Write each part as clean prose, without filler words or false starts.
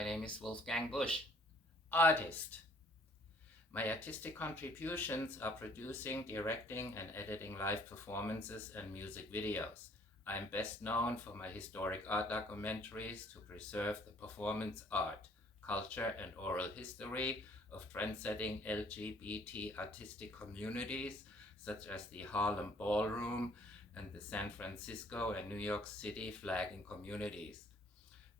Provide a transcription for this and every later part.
my name is Wolfgang Busch, artist. My artistic contributions are producing, directing, and editing live performances and music videos. I'm best known for my historic art documentaries to preserve the performance art, culture, and oral history of trendsetting LGBT artistic communities such as the Harlem Ballroom and the San Francisco and New York City flagging communities.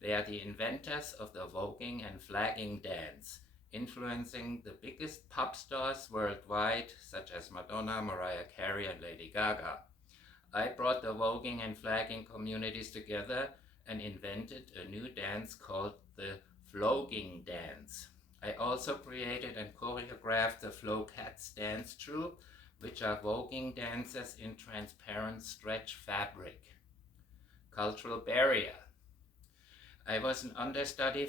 They are the inventors of the voguing and flagging dance, influencing the biggest pop stars worldwide, such as Madonna, Mariah Carey, and Lady Gaga. I brought the voguing and flagging communities together and invented a new dance called the flogging dance. I also created and choreographed the Flow Cats dance troupe, which are voguing dancers in transparent stretch fabric. Cultural barrier. I was an understudy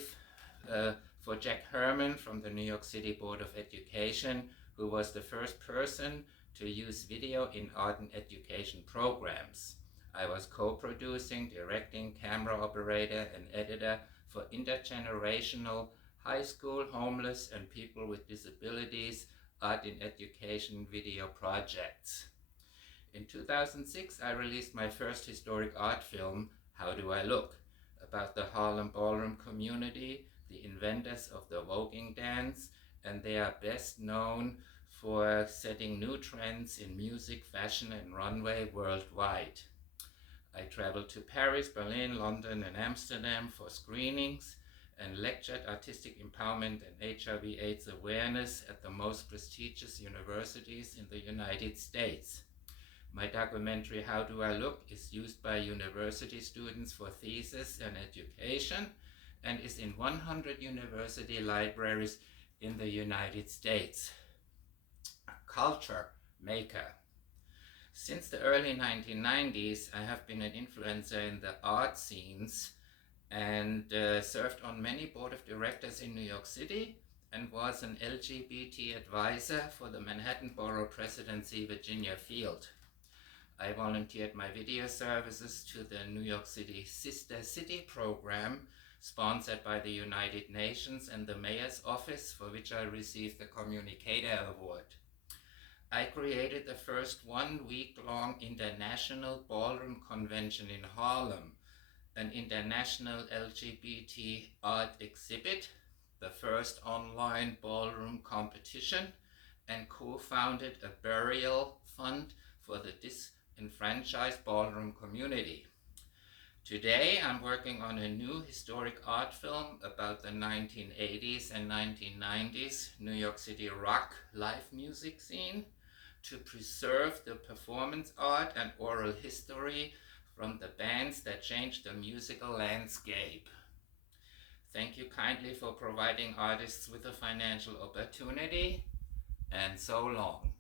for Jack Herman from the New York City Board of Education, who was the first person to use video in art and education programs. I was co-producing, directing, camera operator, and editor for intergenerational high school, homeless, and people with disabilities art and education video projects. In 2006, I released my first historic art film, How Do I Look?, about the Harlem Ballroom community, the inventors of the voguing dance, and they are best known for setting new trends in music, fashion, and runway worldwide. I traveled to Paris, Berlin, London, and Amsterdam for screenings and lectured artistic empowerment and HIV/AIDS awareness at the most prestigious universities in the United States. My documentary, How Do I Look?, is used by university students for thesis and education and is in 100 university libraries in the United States. Culture maker. Since the early 1990s, I have been an influencer in the art scenes and served on many board of directors in New York City and was an LGBT advisor for the Manhattan Borough Presidency Virginia Field. I volunteered my video services to the New York City Sister City program, sponsored by the United Nations and the Mayor's Office, for which I received the Communicator Award. I created the first one-week-long international ballroom convention in Harlem, an international LGBT art exhibit, the first online ballroom competition, and co-founded a burial fund for the disenfranchised ballroom community. Today, I'm working on a new historic art film about the 1980s and 1990s New York City rock live music scene to preserve the performance art and oral history from the bands that changed the musical landscape. Thank you kindly for providing artists with a financial opportunity, and so long.